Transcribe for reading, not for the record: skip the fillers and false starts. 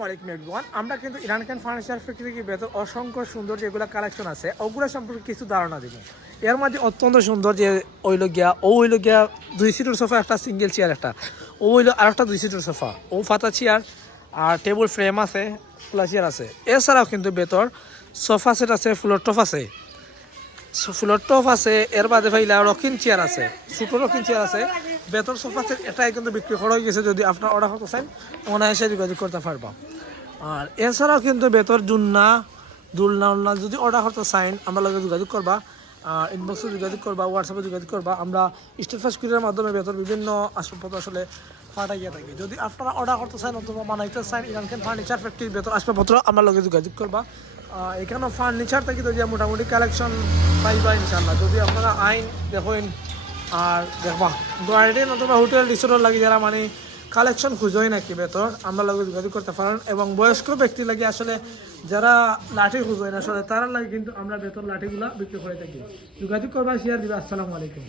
ওয়ালাইকুম এভরিওয়ান। আমরা কিন্তু ইরান ক্যান ফার্নিচার ফ্যাক্টরি ভেতর অসংখ্য সুন্দর যেগুলো কালেকশন আছে ওগুলো সম্পর্কে কিছু ধারণা দিব। এর মাঝে অত্যন্ত সুন্দর যে হইল গিয়া 2 সিটের সোফা, একটা সিঙ্গেল চেয়ার, একটা ও হইলো আর একটা 2 সিটের সোফা, ও ফাতা চেয়ার আর টেবিল ফ্রেম আছে, খোলা চেয়ার আছে। এছাড়াও কিন্তু ভেতর সোফা সেট আছে, ফ্লোর টপ আছে। এর বাদে ভাইলা রকিং চেয়ার আছে, ছোটো রকিং চেয়ার আছে। ভেতর সোফা সেট এটাই কিন্তু বিক্রি করা হয়ে গেছে। যদি আপনার অর্ডার করতে চান অনায়াসে যোগাযোগ করতে পারবা। আর এছাড়াও কিন্তু ভেতর দুলনা যদি অর্ডার করতে চান আমরা লগে যোগাযোগ করবা, ইনবক্সে যোগাযোগ করবা, হোয়াটসঅ্যাপে যোগাযোগ করবা। আমরা স্টেট ফার্স্ট কুরিয়ারের মাধ্যমে ভেতর বিভিন্ন আসবাবপত্র আসলে পাঠাইয়া থাকি। যদি আপনারা অর্ডার করতে চান অথবা বানাইতে চান ইরান খান ফার্নিচার ফ্যাক্টরির ভেতর আসবাবপত্র আমরা লগে যোগাযোগ করবা। এখানে ফার্নিচার থেকে যদি মোটামুটি কালেকশন পাইবা ইনশাল্লাহ। যদি আপনারা আইন দেখেন আর দেখবা গোয়ালিটি নতুবা হোটেল রিসোর্ট লাগে যারা মানে কালেকশন খুঁজোই নাকি ভেতর আমরা লগে যোগাযোগ করতে পারেন। এবং বয়স্ক ব্যক্তি লাগে আসলে যারা লাঠি খুঁজোয় না আসলে তারা লাগে কিন্তু আমরা ভেতর লাঠিগুলা বিক্রি করে থাকি। যোগাযোগ করবা, শেয়ার দিবা। আসসালামু আলাইকুম।